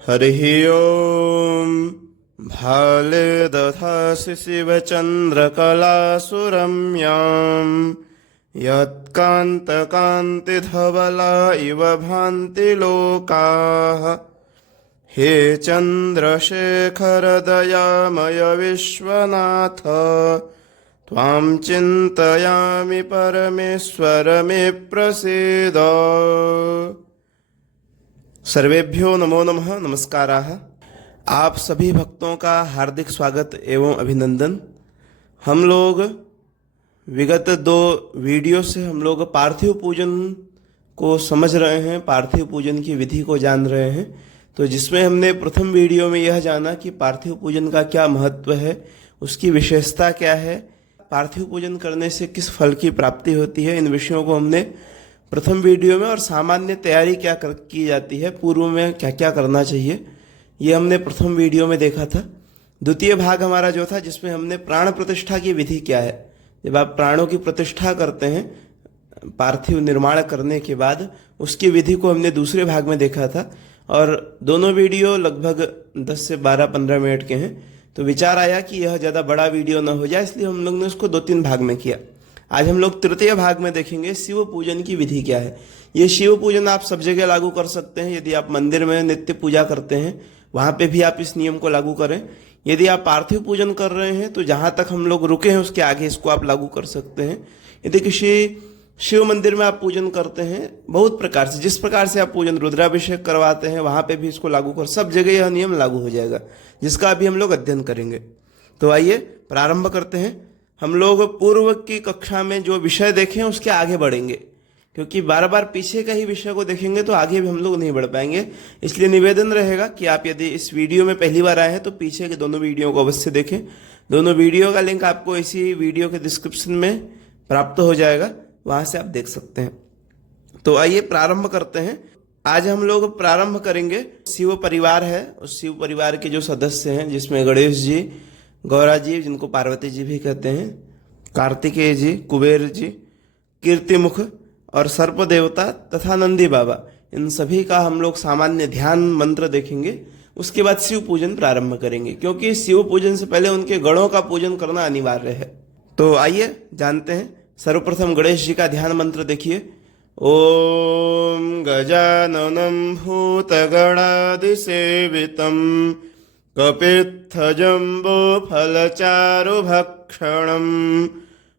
हरिः ओम् भाले दधासि शिवचन्द्रकलासुरम्याम् यत्कान्तकान्तिधवला इव भान्ति लोकाः। हे चन्द्रशेखर दयामय विश्वनाथ त्वां चिन्तयामि परमेश्वर मे प्रसीद। सर्वेभ्यो नमो नमः। नमस्काराः। आप सभी भक्तों का हार्दिक स्वागत एवं अभिनंदन। हम लोग विगत 2 वीडियो से हम लोग पार्थिव पूजन को समझ रहे हैं, पार्थिव पूजन की विधि को जान रहे हैं। तो जिसमें हमने प्रथम वीडियो में यह जाना कि पार्थिव पूजन का क्या महत्व है, उसकी विशेषता क्या है, पार्थिव पूजन करने से किस फल की प्राप्ति होती है, इन विषयों को हमने प्रथम वीडियो में, और सामान्य तैयारी क्या की जाती है, पूर्व में क्या क्या करना चाहिए, ये हमने प्रथम वीडियो में देखा था। द्वितीय भाग हमारा जो था जिसमें हमने प्राण प्रतिष्ठा की विधि क्या है, जब आप प्राणों की प्रतिष्ठा करते हैं पार्थिव निर्माण करने के बाद, उसकी विधि को हमने दूसरे भाग में देखा था। और दोनों वीडियो लगभग 10 से 12-15 मिनट के हैं। तो विचार आया कि यह ज़्यादा बड़ा वीडियो न हो जाए, इसलिए हम लोग ने उसको 2-3 भाग में किया। आज हम लोग तृतीय भाग में देखेंगे शिव पूजन की विधि क्या है। ये शिव पूजन आप सब जगह लागू कर सकते हैं। यदि आप मंदिर में नित्य पूजा करते हैं वहाँ पे भी आप इस नियम को लागू करें। यदि आप पार्थिव पूजन कर रहे हैं तो जहाँ तक हम लोग रुके हैं उसके आगे इसको आप लागू कर सकते हैं। यदि किसी शिव मंदिर में आप पूजन करते हैं, बहुत प्रकार से, जिस प्रकार से आप पूजन रुद्राभिषेक करवाते हैं वहाँ पे भी इसको लागू कर, सब जगह यह नियम लागू हो जाएगा, जिसका अभी हम लोग अध्ययन करेंगे। तो आइए प्रारंभ करते हैं। हम लोग पूर्व की कक्षा में जो विषय देखें उसके आगे बढ़ेंगे, क्योंकि बार बार पीछे का ही विषय को देखेंगे तो आगे भी हम लोग नहीं बढ़ पाएंगे। इसलिए निवेदन रहेगा कि आप यदि इस वीडियो में पहली बार आए हैं तो पीछे के दोनों वीडियो को अवश्य देखें। दोनों वीडियो का लिंक आपको इसी वीडियो के डिस्क्रिप्शन में प्राप्त हो जाएगा, वहाँ से आप देख सकते हैं। तो आइए प्रारंभ करते हैं। आज हम लोग प्रारंभ करेंगे, शिव परिवार है, उस शिव परिवार के जो सदस्य हैं जिसमें गणेश जी, गौरा जी जिनको पार्वती जी भी कहते हैं, कार्तिकेय जी, कुबेर जी, कीर्तिमुख और सर्प देवता तथा नंदी बाबा, इन सभी का हम लोग सामान्य ध्यान मंत्र देखेंगे। उसके बाद शिव पूजन प्रारंभ करेंगे, क्योंकि शिव पूजन से पहले उनके गणों का पूजन करना अनिवार्य है। तो आइए जानते हैं। सर्वप्रथम गणेश जी का ध्यान मंत्र देखिए। ओम गजाननं भूतगणादिसेवितं कपित्थजम्बूफलचारुभक्षणम्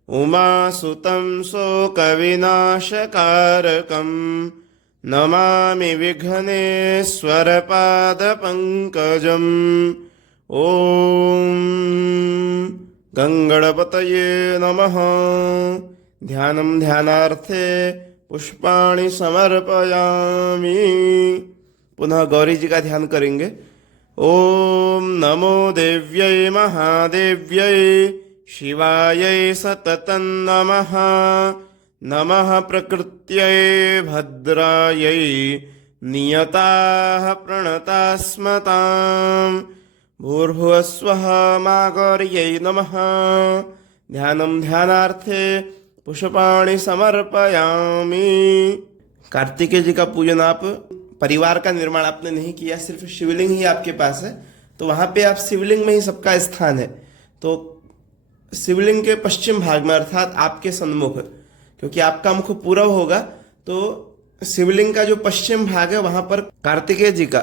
उमासुतं शोकविनाशकारकं नमामि विघ्नेश्वरपादपङ्कजम्। ॐ गङ्गणपतये नमः। ध्यानं ध्यानार्थे पुष्पाणि समर्पयामि। पुनः गौरी जी का ध्यान करेंगे। ओम नमो देव्यै महादेव्यै शिवायै सततं नमः। नमः प्रकृत्यै भद्रायै नियताः प्रणतास्मताम्। भूर्भुवस्वः मागौर्यै नमः। ध्यानं ध्यानार्थे पुष्पाणि समर्पयामि। कार्तिकेय जी का पूजन, आप परिवार का निर्माण आपने नहीं किया, सिर्फ शिवलिंग ही आपके पास है, तो वहाँ पे आप शिवलिंग में ही सबका स्थान है। तो शिवलिंग के पश्चिम भाग में, अर्थात आपके सन्मुख, क्योंकि आपका मुख पूर्व होगा, तो शिवलिंग का जो पश्चिम भाग है वहाँ पर कार्तिकेय जी का,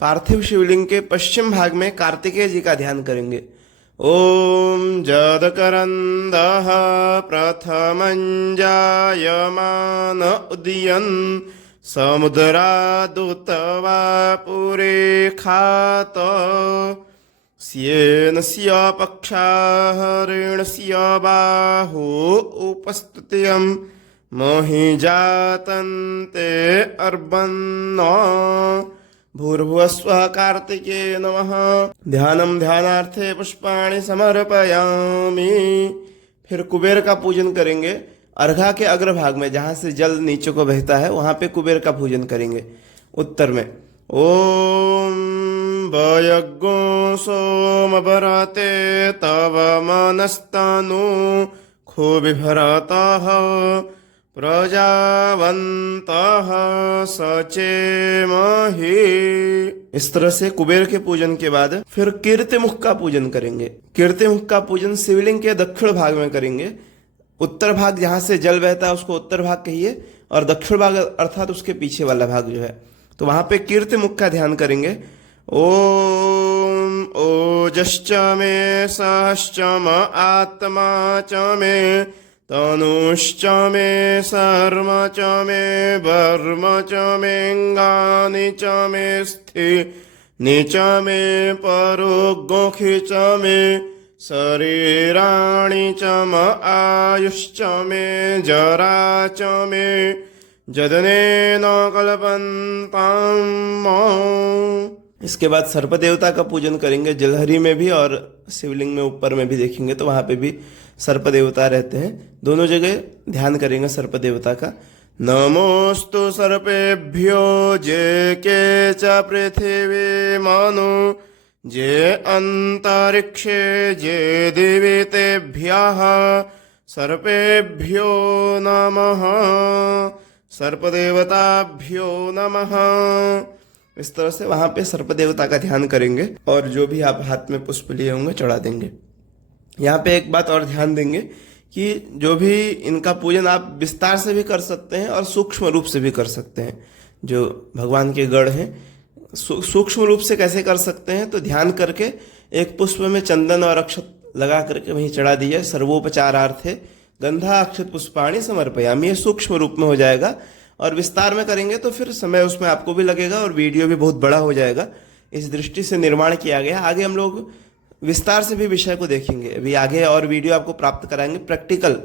पार्थिव शिवलिंग के पश्चिम भाग में कार्तिकेय जी का ध्यान करेंगे। ओम जदकरन्दः प्रथमं जायमान उदयन् समुद्रादुतवा पुरेखात स्येनस्य पक्षाः ऋणस्य बाहु उपस्तुत्यं महि जातन्ते अर्बन्न। भूर्भुवस्वः कार्तिकेय नमः। ध्यानं ध्यानार्थे पुष्पाणि समर्पयामि। फिर कुबेर का पूजन करेंगे। अर्घा के अग्रभाग में, जहाँ से जल नीचे को बहता है, वहाँ पे कुबेर का पूजन करेंगे उत्तर में। ओम वयज्ञो सोमवरते तव मनस्तनु खो विभरतः प्रजावन्तः सचेमहि। इस तरह से कुबेर के पूजन के बाद फिर कीर्तिमुख का पूजन करेंगे। कीर्तिमुख का पूजन शिवलिंग के दक्षिण भाग में करेंगे। उत्तर भाग जहां से जल बहता है उसको उत्तर भाग कहिए, और दक्षिण भाग अर्थात उसके पीछे वाला भाग जो है, तो वहां पे कीर्तिमुख का ध्यान करेंगे। ओम ओजश्च मे सहश्च म आत्मा च मे तनुश्च मे सर्म च मे वर्म च मेऽङ्गानि च मे स्थिनि च मे परोगोखि च मे शरीराणि च म आयुश्च मे जरा च मे जदनेन कल्पन्ताम्। इसके बाद सर्प देवता का पूजन करेंगे। जलहरी में भी और शिवलिंग में ऊपर में भी देखेंगे तो वहां पे भी सर्प देवता रहते हैं। दोनों जगह ध्यान करेंगे सर्प देवता का। नमोस्तु सर्पेभ्यो जे के च पृथिवी मनु जे अंतरिक्षे जे दिवि तेभ्यः सर्पेभ्यो नमः सर्पदेवताभ्यो नमः। इस तरह से वहां पे सर्प देवता का ध्यान करेंगे और जो भी आप हाथ में पुष्प लिए होंगे चढ़ा देंगे। यहाँ पे एक बात और ध्यान देंगे कि जो भी इनका पूजन आप विस्तार से भी कर सकते हैं और सूक्ष्म रूप से भी कर सकते हैं। जो भगवान के गढ़ हैं सूक्ष्म रूप से कैसे कर सकते हैं, तो ध्यान करके एक पुष्प में चंदन और अक्षत लगा करके वहीं चढ़ा दिया। सर्वोपचारार्थे गंधा अक्षत पुष्पाणि समर्पयामि, ये सूक्ष्म रूप में हो जाएगा। और विस्तार में करेंगे तो फिर समय उसमें आपको भी लगेगा और वीडियो भी बहुत बड़ा हो जाएगा। इस दृष्टि से निर्माण किया गया। आगे हम लोग विस्तार से भी विषय को देखेंगे। अभी आगे और वीडियो आपको प्राप्त कराएंगे। प्रैक्टिकल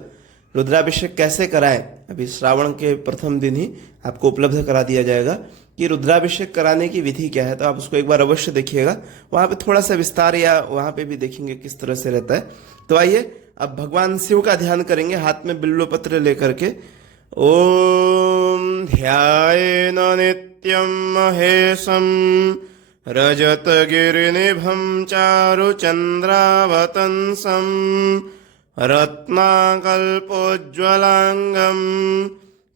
रुद्राभिषेक कैसे कराएं, अभी श्रावण के प्रथम दिन ही आपको उपलब्ध करा दिया जाएगा कि रुद्राभिषेक कराने की विधि क्या है। तो आप उसको एक बार अवश्य देखिएगा। वहाँ पे थोड़ा सा विस्तार या वहाँ पे भी देखेंगे किस तरह से रहता है। तो आइए अब भगवान शिव का ध्यान करेंगे हाथ में बिल्व पत्र लेकर के। ओम ध्यायेन नित्यं महेशं रजतगिरिनिभं चारुचन्द्रावतंसं रत्नाकल्पोज्ज्वलांगं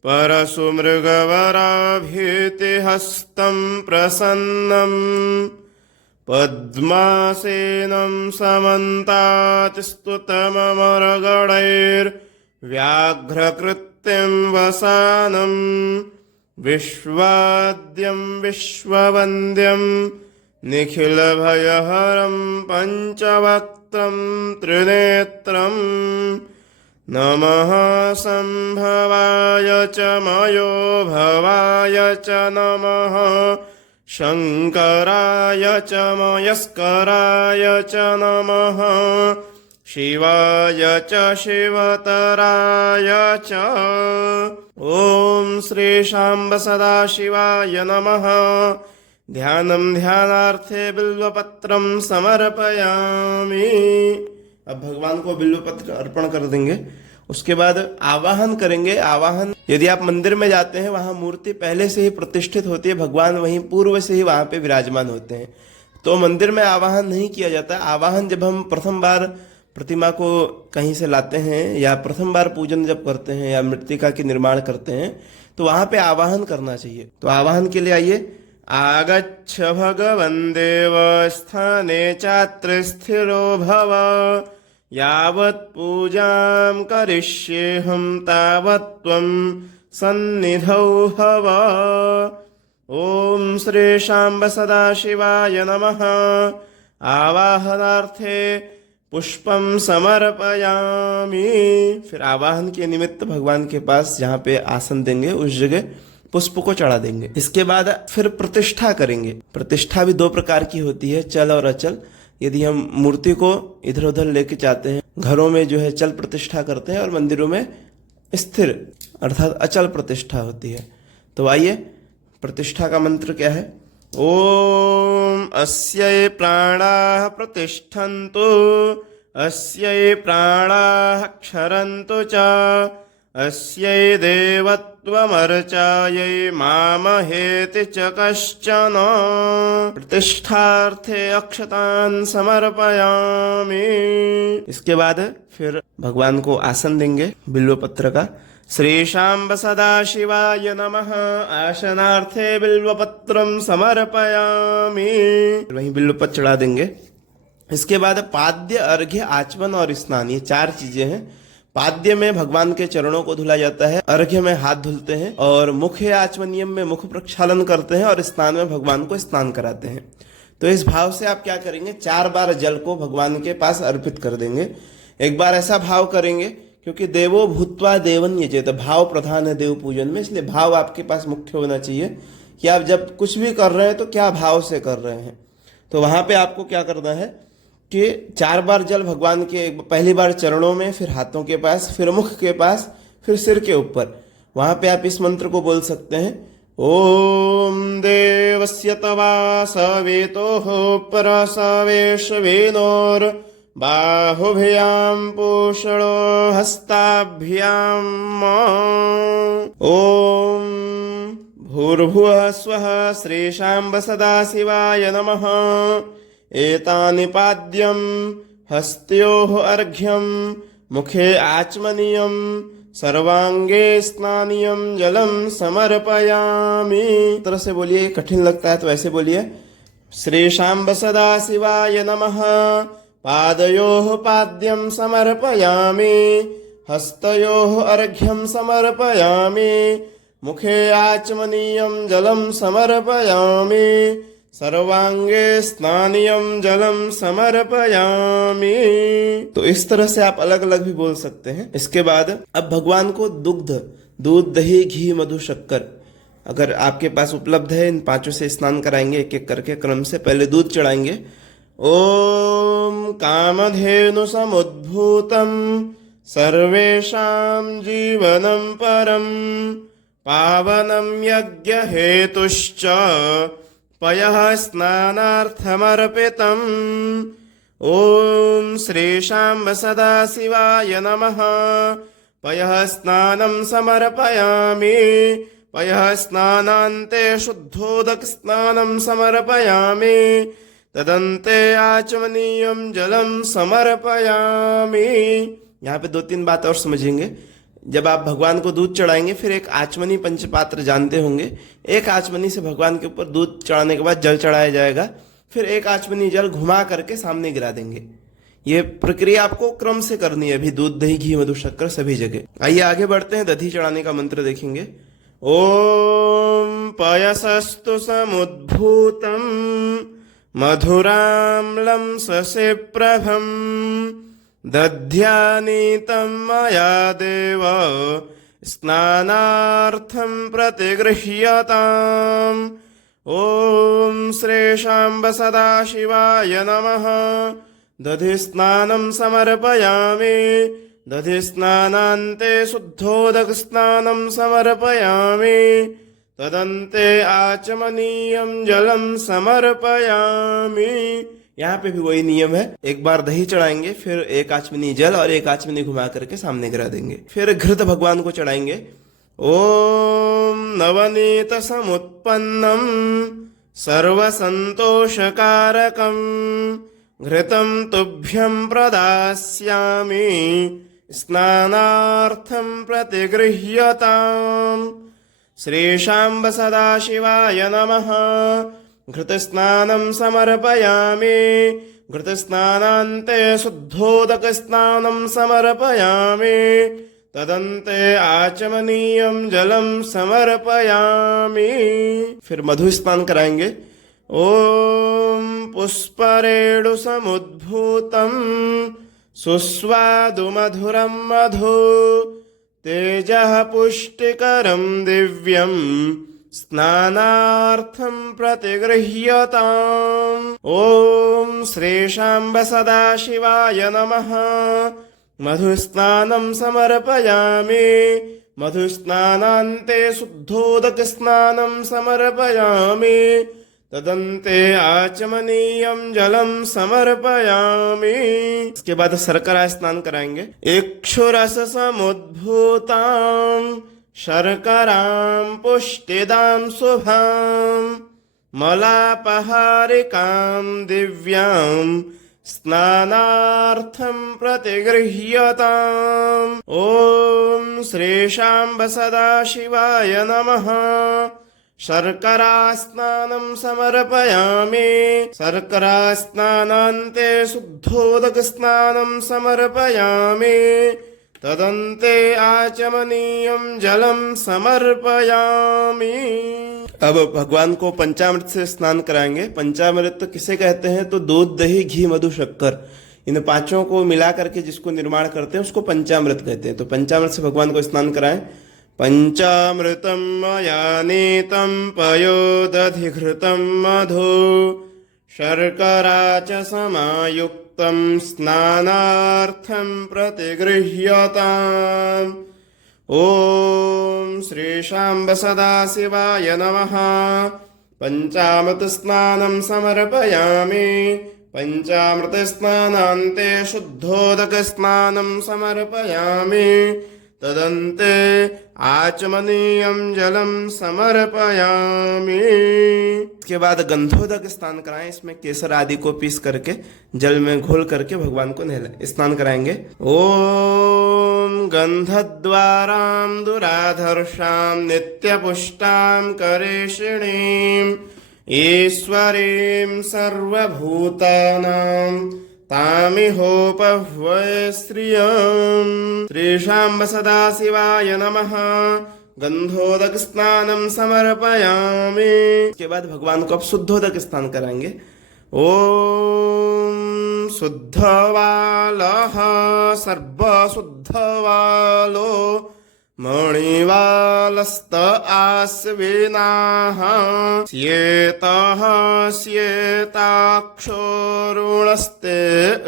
परशुमृगवराभीतिहस्तं प्रसन्नं पद्मासेनं समन्तात्स्तुतममरगणैर्व्याघ्रकृत्यं वसानं विश्वाद्यं विश्ववन्द्यं निखिलभयहरं पञ्चवक्त्रं त्रिनेत्रं नमः संभवाय च मयो भवाय च नमः शंकराय च मयस्कराय च नमः शिवाय च शिवतराय च। ओम श्री शांब सदाशिवाय नमः। ध्यानं ध्यानार्थे बिल्वपत्रं समर्पयामि। अब भगवान को बिल्वपत्र अर्पण कर देंगे। उसके बाद आवाहन करेंगे। आवाहन, यदि आप मंदिर में जाते हैं वहां मूर्ति पहले से ही प्रतिष्ठित होती है, भगवान वहीं पूर्व से ही वहां पे विराजमान होते हैं, तो मंदिर में आवाहन नहीं किया जाता। आवाहन जब हम प्रथम बार प्रतिमा को कहीं से लाते हैं या प्रथम बार पूजन जब करते हैं या मृत्तिका के निर्माण करते हैं तो वहां पे आवाहन करना चाहिए। तो आवाहन के लिए आइए। आगच्छ भगवन् देव स्थाने चात्र स्थिरो भव यावत् पूजां करिष्येऽहं तावत् त्वं सन्निधौ भव। ओम श्री शांब सदाशिवाय नमः। आवाहनार्थे पुष्पम समर्पयामि। फिर आवाहन के निमित्त भगवान के पास जहाँ पे आसन देंगे उस जगह पुष्प को चढ़ा देंगे। इसके बाद फिर प्रतिष्ठा करेंगे। प्रतिष्ठा भी दो प्रकार की होती है, चल और अचल। यदि हम मूर्ति को इधर उधर लेके जाते हैं, घरों में जो है चल प्रतिष्ठा करते हैं और मंदिरों में स्थिर अर्थात अचल प्रतिष्ठा होती है। तो आइए, प्रतिष्ठा का मंत्र क्या है। ओम अस्यै प्राणाः प्रतिष्ठन्तु अस्यै प्राणाः क्षरन्तु च अस्यै देवत्वमर्चायै मामहेति च कश्चन। प्रतिष्ठार्थे अक्षतान् समर्पयामि। इसके बाद फिर भगवान को आसन देंगे बिल्व पत्र का। श्रीशाम्ब सदाशिवाय नमः। आसनार्थे बिल्वपत्रं समर्पयामि। वहीं बिल्वपत्र चढ़ा देंगे। इसके बाद पाद्य, अर्घ्य, आचमन और स्नान, ये 4 चीजें हैं। पाद्य में भगवान के चरणों को धुला जाता है, अर्घ्य में हाथ धुलते हैं और मुख्य आचमनियम में मुख प्रक्षालन करते हैं और स्नान में भगवान को स्नान कराते हैं। तो इस भाव से आप क्या करेंगे, 4 बार जल को भगवान के पास अर्पित कर देंगे। एक बार ऐसा भाव करेंगे, क्योंकि देवो भूत्वा देवन यजेत, भाव प्रधान है देव पूजन में, इसलिए भाव आपके पास मुख्य होना चाहिए कि आप जब कुछ भी कर रहे हैं तो क्या भाव से कर रहे हैं। तो वहां पे आपको क्या करना है कि 4 बार जल भगवान के, पहली बार चरणों में, फिर हाथों के पास, फिर मुख के पास, फिर सिर के ऊपर। वहां पे आप इस मंत्र को बोल सकते हैं, ओम देवस्य तवा सवेतोः परसवेशवेनोर बाहुभ्याम पूषणो हस्ताभ्याम। ओम भूर्भुवः स्वः श्रीशाम्ब सदाशिवाय नमः। एतानि पाद्यं हस्तयोः अर्घ्यं मुखे आचमनीयं सर्वांगे स्नानीयं जलं समर्पयामि। इस तरह से बोलिए, कठिन लगता है तो ऐसे बोलिए, श्रीशाम्ब सदाशिवाय नमः। पादयोः पाद्यं समर्पयामि, हस्तयोः अर्घ्यं समर्पयामि, मुखे आचमनीयं जलं समर्पयामि, सर्वांगे स्नानीयं जलम समर्पयामि। तो इस तरह से आप अलग अलग भी बोल सकते हैं। इसके बाद अब भगवान को दुग्ध, दूध, दही, घी, मधु, शक्कर अगर आपके पास उपलब्ध है, इन 5 से स्नान कराएंगे एक एक करके क्रम से। पहले दूध चढ़ाएंगे। ओम कामधेनु समुद्भूतम सर्वेषां जीवनं परम पावनं यज्ञ हेतुश्च पयः स्नानार्थमर्पितम्। ओम श्रीशाम्ब सदाशिवाय नमः। पयः स्नानं समर्पयामि, पयः स्नानान्ते शुद्धोदक स्नानं समर्पयामि, तदन्ते आचमनीयं जलं समर्पयामि। यहाँ पे 2-3 बात और समझेंगे। जब आप भगवान को दूध चढ़ाएंगे, फिर एक आचमनी पंचपात्र जानते होंगे, एक आचमनी से भगवान के ऊपर दूध चढ़ाने के बाद जल चढ़ाया जाएगा, फिर एक आचमनी जल घुमा करके सामने गिरा देंगे। ये प्रक्रिया आपको क्रम से करनी है, अभी दूध, दही, घी, मधु, शक्कर सभी जगह। आइए आगे बढ़ते हैं, दधी चढ़ाने का मंत्र देखेंगे। ओम पयसस्तु समुद्भूतम मधुराम्लं ससेप्रभं दध्यानीतं मया देव स्नानार्थं प्रतिगृह्यताम्। ओम श्रीशाम्ब सदाशिवाय नमः। दधि स्नानं समर्पयामि, दधि स्नानान्ते शुद्धोदक स्नानं समर्पयामि, तदन्ते आचमनीयं जलं समर्पयामि। यहाँ पे भी वही नियम है, एक बार दही चढ़ाएंगे, फिर एक आचमनी जल और एक आचमनी घुमा करके सामने गिरा देंगे। फिर घृत भगवान को चढ़ाएंगे। ओम नवनीत समुत्पन्नं सर्वसंतोषकारकं घृतं तुभ्यं प्रदास्यामि स्नानार्थं प्रतिगृह्यताम्। श्रीशाम्ब सदाशिवाय नमः। घृतस्नानं समर्पयामि, घृतस्नानान्ते शुद्धोदक स्नानं समर्पयामि, तदन्ते आचमनीयं जलं समर्पयामि। फिर मधु स्नान कराएंगे। ओम पुष्परेणु समुद्भूतं सुस्वादु मधुरं मधु तेजः पुष्टिकरं दिव्यं स्नानार्थं प्रतिगृह्यताम्। ओम श्रीशाम्ब सदाशिवाय नमः। मधुस्नानं समर्पयामि, मधुस्नानान्ते शुद्धोदक स्नानं समर्पयामि, तदन्ते आचमनीयं जलं समर्पयामि। इसके बाद शर्करा स्नान कराएंगे। इक्षुरस समुद्भूतां शर्करां पुष्टिदां शुभां मलापहारिकां दिव्यां स्नानार्थं प्रतिगृह्यताम्। ॐ श्रीशाम्ब सदाशिवाय नमः। शर्करा स्नानं समर्पयामि। शर्करा स्नानान्ते शुद्धोदक स्नानं समर्पयामि। तदन्ते आचमनीयं जलं समर्पयामि। अब भगवान को पंचामृत से स्नान कराएंगे। पंचामृत किसे कहते हैं? तो दूध, दही, घी, मधु, शक्कर, इन पांचों को मिला करके जिसको निर्माण करते हैं उसको पंचामृत कहते हैं। तो पंचामृत से भगवान को स्नान कराएं। पंचामृतं मया नीतं पयोदधिघृतं मधु शर्करा च समायुक्तं स्नानार्थं प्रतिगृह्यताम्। ॐ श्रीशाम्ब सदाशिवाय नमः। पंचामृत स्नानं समर्पयामि। पंचामृत स्नानान्ते शुद्धोदक स्नानं समर्पयामि। तदन्ते आचमनीयं जलं समर्पयामि। इसके बाद गंधोदक स्नान कराएं। इसमें केसर आदि को पीस करके जल में घोल करके भगवान को स्नान कराएंगे। ओम गंधद्वारां दुराधर्षां नित्यपुष्टां करेशिणीं ईश्वरीं सर्वभूतानां तामिहोपह्वय श्रियम्। श्रीशाम्ब सदाशिवाय नमः। गंधोदक स्नानं समर्पयामि। इसके बाद भगवान को अब शुद्धोदक स्नान कराएंगे। ओम शुद्धवालः सर्वशुद्धवालो मणिवालस्त आस्विनाः श्येतः श्येताक्षोरुणस्ते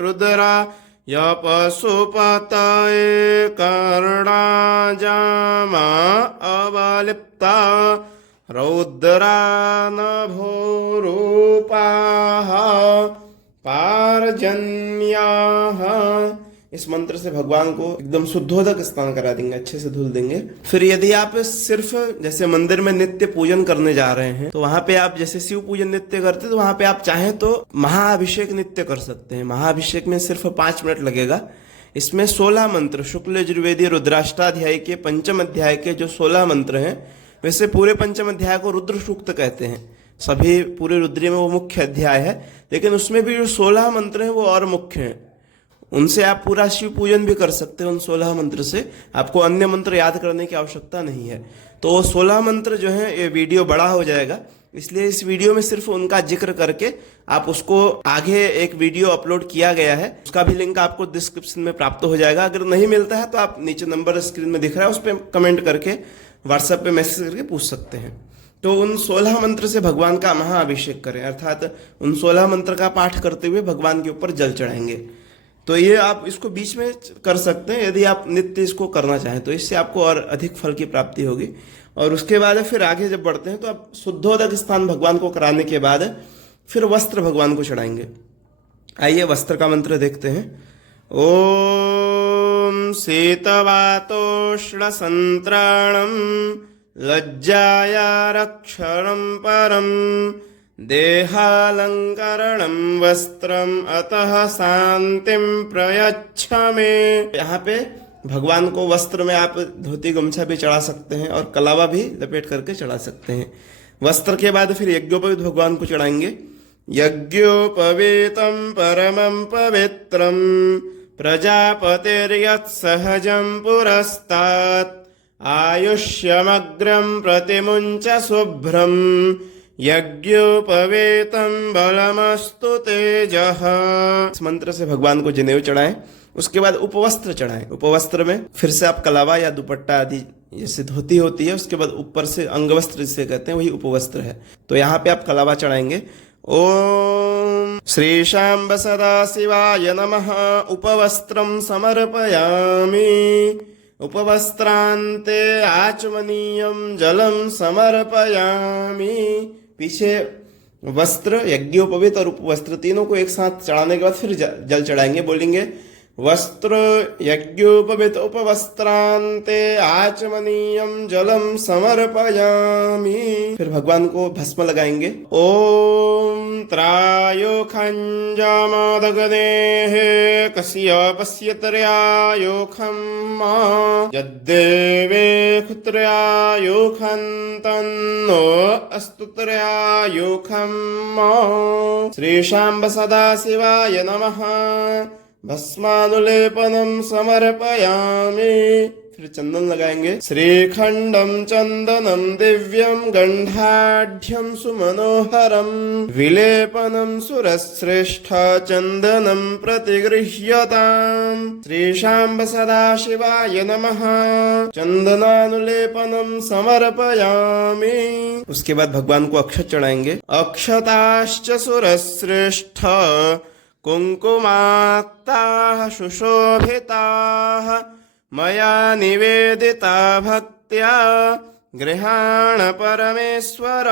रुद्रा यपशुपतये कर्णाजामा अवलिप्ता रौद्रानभोरूपाः पार्जन्याः। इस मंत्र से भगवान को एकदम शुद्धोदक स्नान करा देंगे, अच्छे से धुल देंगे। फिर यदि आप सिर्फ जैसे मंदिर में नित्य पूजन करने जा रहे हैं तो वहां पे आप जैसे शिव पूजन नित्य करते हैं तो वहां पे आप चाहें तो महाअभिषेक नित्य कर सकते हैं। महाअभिषेक में सिर्फ 5 मिनट लगेगा। इसमें 16 मंत्र शुक्ल यजुर्वेदीय रुद्राष्टाध्याय के पंचम अध्याय के जो 16 मंत्र हैं, वैसे पूरे पंचम अध्याय को रुद्र सूक्त कहते हैं। सभी पूरे रुद्री में वो मुख्य अध्याय है, लेकिन उसमें भी जो 16 मंत्र हैं वो और मुख्य हैं। उनसे आप पूरा शिव पूजन भी कर सकते हैं। उन 16 मंत्र से आपको अन्य मंत्र याद करने की आवश्यकता नहीं है। तो 16 मंत्र जो है ये वीडियो बड़ा हो जाएगा, इसलिए इस वीडियो में सिर्फ उनका जिक्र करके आप उसको आगे एक वीडियो अपलोड किया गया है, उसका भी लिंक आपको डिस्क्रिप्शन में प्राप्त हो जाएगा। अगर नहीं मिलता है तो आप नीचे नंबर स्क्रीन में दिख रहा है उस पर कमेंट करके व्हाट्सएप पे मैसेज करके पूछ सकते हैं। तो उन 16 मंत्र से भगवान का महाअभिषेक करें, अर्थात उन 16 मंत्र का पाठ करते हुए भगवान के ऊपर जल चढ़ाएंगे। तो ये आप इसको बीच में कर सकते हैं यदि आप नित्य इसको करना चाहें, तो इससे आपको और अधिक फल की प्राप्ति होगी। और उसके बाद फिर आगे जब बढ़ते हैं तो आप शुद्धोदक स्नान भगवान को कराने के बाद फिर वस्त्र भगवान को चढ़ाएंगे। आइए वस्त्र का मंत्र देखते हैं। ओम शीतवातोष्ण संत्राणम लज्जाया रक्षणं परम देहालंकरणं वस्त्रम अतः शांतिम प्रयच्छ मे। यहाँ पे भगवान को वस्त्र में आप धोती गमछा भी चढ़ा सकते हैं और कलावा भी लपेट करके चढ़ा सकते हैं। वस्त्र के बाद फिर यज्ञोपवीत भगवान को चढ़ाएंगे। यज्ञोपवीतं परमं पवित्रं प्रजापतिर्यत् सहजं पुरस्तात् आयुष्यमग्रं प्रतिमुञ्च शुभ्रं यज्ञोपवीतं बलमस्तु तेजः। इस मंत्र से भगवान को जनेऊ चढ़ाएं। उसके बाद उपवस्त्र चढ़ाएं। उपवस्त्र में फिर से आप कलावा या दुपट्टा आदि जैसे धोती होती है, उसके बाद ऊपर से अंगवस्त्र जिसे कहते हैं वही उपवस्त्र है। तो यहाँ पे आप कलावा चढ़ाएंगे। ओम श्रीशाम्ब सदाशिवाय नमः। उपवस्त्रं समर्पयामि। उपवस्त्रान्ते आचमनीयं जलं समर्पयामि। पीछे वस्त्र, यज्ञोपवीत और उपवस्त्र तीनों को एक साथ चढ़ाने के बाद फिर जल चढ़ाएंगे। बोलेंगे वस्त्र यज्ञोपवीत उपवस्त्रांते आचमनीयम जलम समर्पयामि। फिर भगवान को भस्म लगाएंगे। ओम त्रायो खंजामदगदेः कस्य त्रयायोखं यद्देवे खुत्रयायोखं तन्नो अस्तु त्रयायोखं। श्री शाम्ब सदाशिवाय नमः। भस्मानुलेपनम समर्पयामि। फिर चंदन लगाएंगे। श्रीखंडम चंदनम दिव्यम गंधाढ्यम सुमनोहरम विलेपनम सुरश्रेष्ठ चंदनम प्रतिगृह्यताम्। श्री शाम्ब सदाशिवाय नमः। चंदनानुलेपनम समर्पयामि। उसके बाद भगवान को अक्षत चढ़ाएंगे। अक्षताश्च सुरश्रेष्ठ कुंकुमाक्ताः सुशोभिताः मया निवेदिता भक्त्या गृहाण परमेश्वर।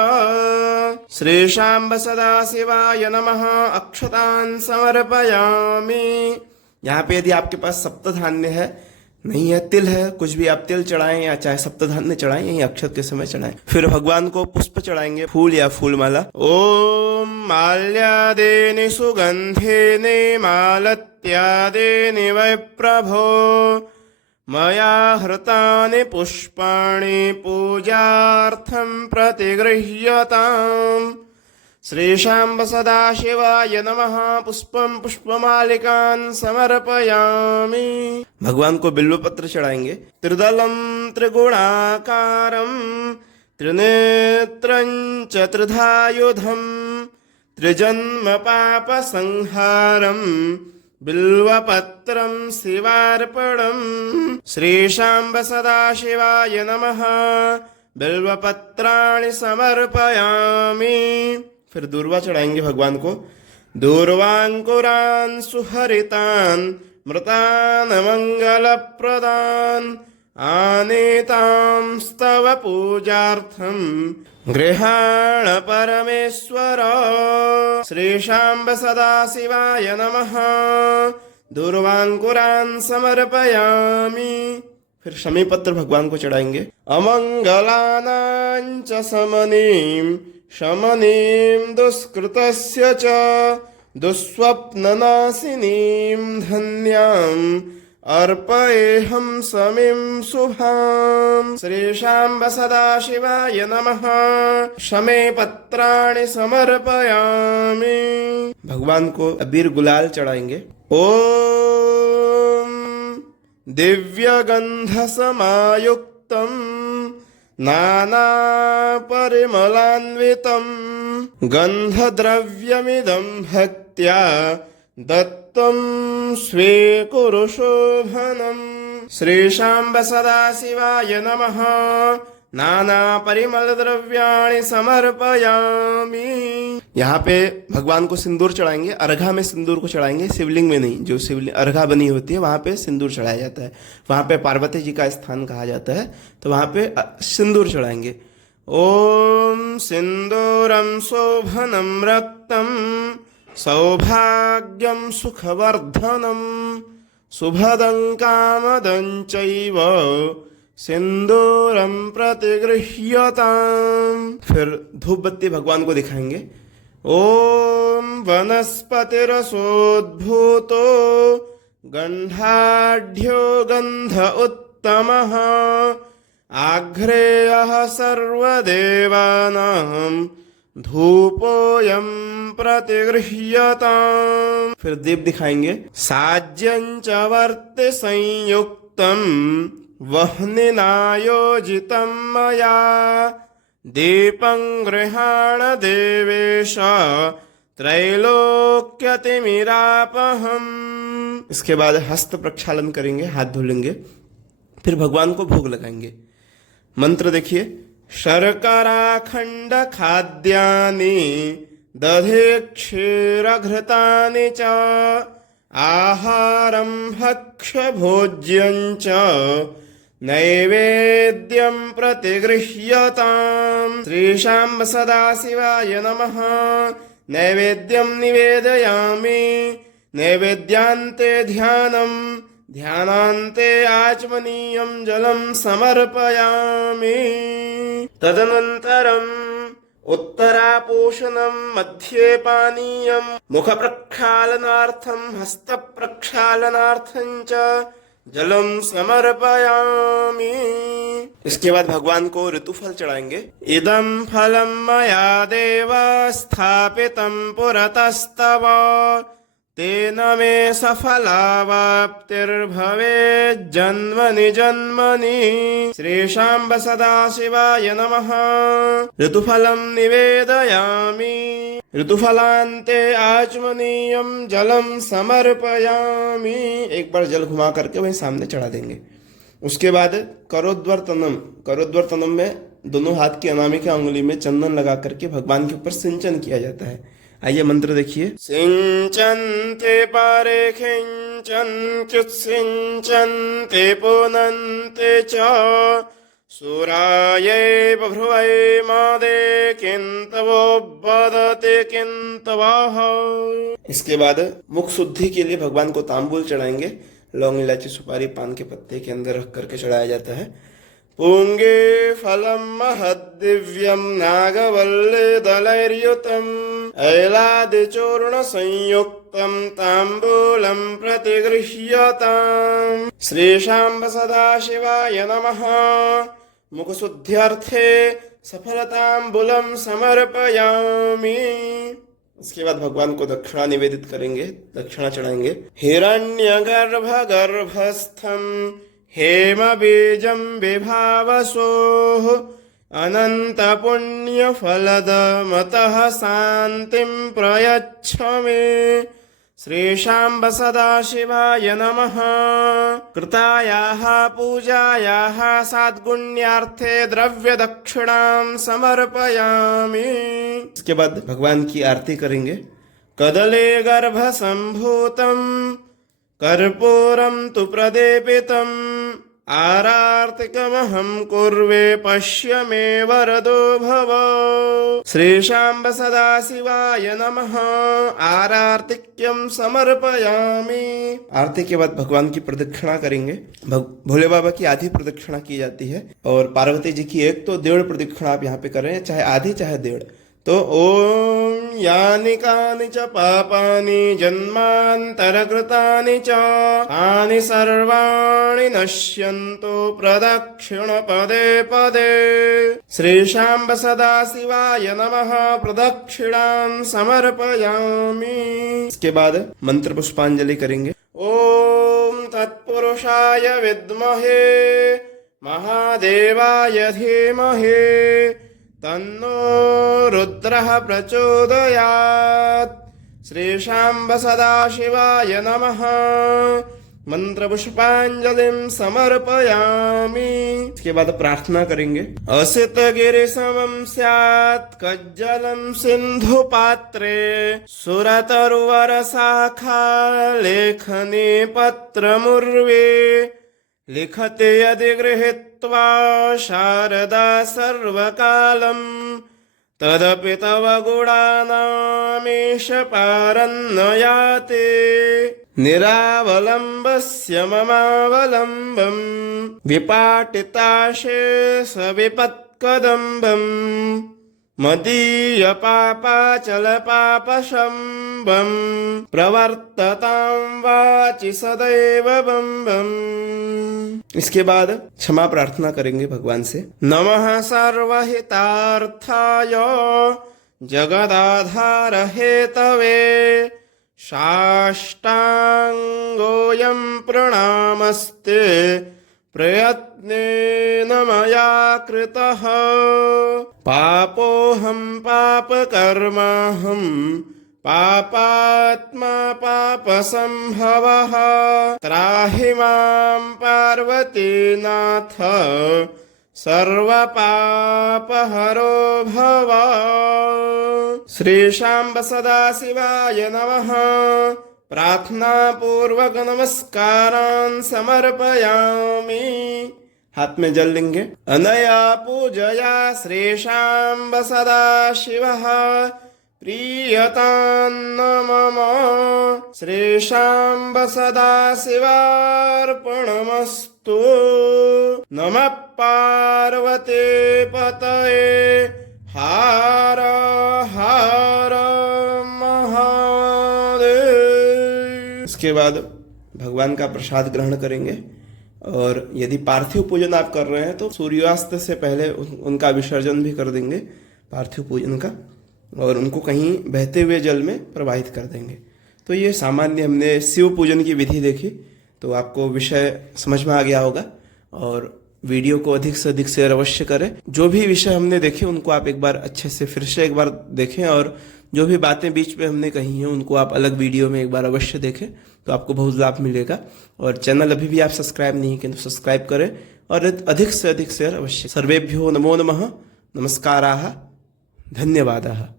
श्री शाम्ब सदाशिवाय नमः। अक्षतान् समर्पयामि। यहाँ पे यदि आपके पास सप्तधान्य है, नहीं है, तिल है, कुछ भी आप तिल चढ़ाएं या चाहे सप्तधान्य चढ़ाएं, यही अक्षत के समय चढ़ाएं। फिर भगवान को पुष्प चढ़ाएंगे, फूल या फूलमाला। ओम माल्यादेनि सुगंधेनि मालत्यादेनि वै प्रभो मया हृतानि पुष्पाणि पूजार्थं प्रतिगृह्यताम्। श्री शाम्ब सदाशिवाय नमः। पुष्पम पुष्पमालिकान् समर्पयामि। भगवान को बिल्वपत्र चढ़ाएंगे। त्रिदलम त्रिगुणाकारम त्रिनेत्रं च त्रिधायुधम त्रिजन्म पाप संहारम बिल्वपत्रं शिवार्पणम्। श्री शाम्ब सदाशिवाय नमः। बिल्वपत्राणि समर्पयामि। फिर दूर्वा चढ़ाएंगे भगवान को। दूर्वांकुरान् सुहरितान् मृतान् मंगलप्रदान् आनीतां स्तव पूजार्थं गृहाण परमेश्वर। श्री शाम्ब सदाशिवाय नमः। दूर्वांकुरान् समर्पयामि। फिर शमी पत्र भगवान को चढ़ाएंगे। अमंगलानां च शमनीं दुष्कृतस्य च दुःस्वप्ननाशिनीं धन्याम् अर्पयेऽहं शमीं शुभाम्। श्री शाम्ब सदाशिवाय नमः। शमे पत्राणि समर्पयामि। भगवान को अबीर गुलाल चढ़ाएंगे। ओम दिव्यगन्धसमायुक्तं नानापरिमलान्वितं गन्धद्रव्यमिदं भक्त्या दत्तं स्वीकुरु शोभनम्। श्री शाम्ब सदाशिवाय नमः। नाना परिमल द्रव्याणि समर्पयामि। यहाँ पे भगवान को सिंदूर चढ़ाएंगे। अर्घा में सिंदूर को चढ़ाएंगे, शिवलिंग में नहीं। जो शिवलिंग अर्घा बनी होती है वहां पे सिंदूर चढ़ाया जाता है। वहां पे पार्वती जी का स्थान कहा जाता है, तो वहां पे सिंदूर चढ़ाएंगे। ओम सिंदूरम शोभनम रक्तम सौभाग्यम सुखवर्धनम शुभदं कामदं चैव सिंदूरम प्रतिगृह्यताम्। फिर धूप बत्ती भगवान को दिखाएंगे। ओम वनस्पतिरसोद्भूतो गंधाढ्यो गंध उत्तमः आघ्रेयः सर्वदेवानां धूपोऽयं प्रतिगृह्यताम्। फिर दीप दिखाएंगे। साज्यं च वर्त्य संयुक्तं वह्निनायोजितं मया दीपं गृहाण देवेश त्रैलोक्यतिमिरापहम्। इसके बाद हस्त प्रक्षालन करेंगे, हाथ धुलेंगे। फिर भगवान को भोग लगाएंगे। मंत्र देखिए। शर्कराखंड खाद्यानि दधे क्षीरघृतानि च आहारं भक्ष्य भोज्यं च नैवेद्यं प्रतिगृह्यताम्। श्री शाम्ब सदाशिवाय नमः। नैवेद्यं निवेदयामि नैवेद्यान्ते ध्यानं ध्यानान्ते आचमनीयं जलं समर्पयामि। तदनन्तरम् उत्तरापोषणं मध्ये पानीयं मुखप्रक्षालनार्थं हस्तप्रक्षालनार्थं च जलं समर्पयामि। इसके बाद भगवान को ऋतुफल चढ़ाएंगे। इदं फलं मया देव स्थापितं पुरतस्तव तेन मे सफलावाप्तिर्भवेत् जन्मनि जन्मनि। श्री शाम्ब सदाशिवाय नमः। ऋतुफलं निवेदयामि। ऋतुफलान्ते आचमनीयं जलं समर्पयामि। एक बार जल घुमा करके वहीं सामने चढ़ा देंगे। उसके बाद करोद्वर्तनम, करोद्वर्तनम में दोनों हाथ की अनामिका उंगली में चंदन लगा करके भगवान के ऊपर सिंचन किया जाता है। आइए मंत्र देखिए। सिंचन्ते पारे खिंचन्त्युत्सिंचन्ते पुनन्ते च सूरायै बभ्रुवै मादे किन्तवो वदते किन्तवः। इसके बाद मुख शुद्धि के लिए भगवान को तांबूल चढ़ाएंगे। लौंग इलायची सुपारी पान के पत्ते के अंदर रख करके चढ़ाया जाता है। पुंगे फलं महद्दिव्यं नागवल्लीदलैर्युतम् ऐलादिचूर्ण संयुक्तं तांबूलं प्रतिगृह्यताम्। श्री शाम्ब सदाशिवाय नमः। मुखशुद्ध्यर्थे सफलतांबूलं समर्पयामि। इसके बाद भगवान को दक्षिणा निवेदित करेंगे, दक्षिणा चढ़ाएंगे। हिरण्यगर्भगर्भस्थं हेमबीजं विभावसोः अनंत पुण्य फलदमतः शांतिं प्रयच्छ मे। श्री शाम्ब सदाशिवाय नमः। कृतायाः पूजायाः साद्गुण्यार्थे द्रव्य दक्षिणां समर्पयामि। इसके बाद भगवान की आरती करेंगे। कदले गर्भ संभूतं कर्पूरं तु प्रदीपितम् आरार्तिकमहं कुर्वे पश्य मे वरदो भव। श्री शाम्ब सदाशिवाय नमः। आरार्तिक्यं समर्पयामि। आरती के बाद भगवान की प्रदक्षिणा करेंगे। भोले बाबा की आधी प्रदक्षिणा की जाती है और पार्वती जी की एक तो 1.5 प्रदक्षिणा आप यहाँ पे कर रहे हैं, चाहे आधी चाहे 1.5। तो ओम यानि कानि च पापानि जन्मान्तरकृतानि च तानि सर्वाणि नश्यन्तु प्रदक्षिण पदे पदे। श्री शाम्ब सदाशिवाय नमः। प्रदक्षिणां समर्पयामि। इसके बाद मंत्र पुष्पांजलि करेंगे। ओम तत्पुरुषाय विद्महे महादेवाय धीमहि तन्नो रुद्रः प्रचोदयात्। श्री शाम्ब सदाशिवाय नमः। मंत्र पुष्पांजलिं समर्पयामि। इसके बाद प्रार्थना करेंगे। असित गिरि समं स्यात् कज्जलं सिंधु पात्रे सुरतरुवर शाखा लेखनी पत्रमुर्वे लिखते यदि गृहीत्वा शारदा सर्वकालं तदपि तव गुणानामीश पारन्न याते। निरावलम्बस्य ममावलम्बम् विपाटिताशेष विपत्कदम्बम् मदीय पापाचल पापशम्बम् प्रवर्ततां वाचि सदैव बम बम। इसके बाद क्षमा प्रार्थना करेंगे भगवान से। नमः सर्वहितार्थाय जगदाधार हेतवे साष्टांगोऽयं प्रणामस्ते प्रयत्नेन मया कृतः पापोऽहं पापकर्माहं पापात्मा पापसंभवः त्राहि मां पार्वतीनाथ सर्वपापहरो भव। श्री शाम्ब सदाशिवाय नमः। प्रार्थना पूर्वक नमस्कारान् समर्पयामि। हाथ में जल लेंगे। अनया पूजया श्री शाम्ब सदाशिवः प्रीयतान्न मम श्रीशाम्ब सदाशिवार्पणमस्तु। नमः पार्वते पतये हर हर महादेव। इसके बाद भगवान का प्रसाद ग्रहण करेंगे और यदि पार्थिव पूजन आप कर रहे हैं तो सूर्यास्त से पहले उनका विसर्जन भी कर देंगे पार्थिव पूजन का, और उनको कहीं बहते हुए जल में प्रवाहित कर देंगे। तो ये सामान्य हमने शिव पूजन की विधि देखी, तो आपको विषय समझ में आ गया होगा। और वीडियो को अधिक से अधिक शेयर अवश्य करें। जो भी विषय हमने देखे उनको आप एक बार अच्छे से फिर से एक बार देखें, और जो भी बातें बीच में हमने कही हैं उनको आप अलग वीडियो में एक बार अवश्य देखें, तो आपको बहुत लाभ मिलेगा। और चैनल अभी भी आप सब्सक्राइब नहीं किए तो सब्सक्राइब करें और अधिक से अधिक शेयर अवश्य। सर्वेभ्यो नमो नमः, नमस्काराः, धन्यवादाः।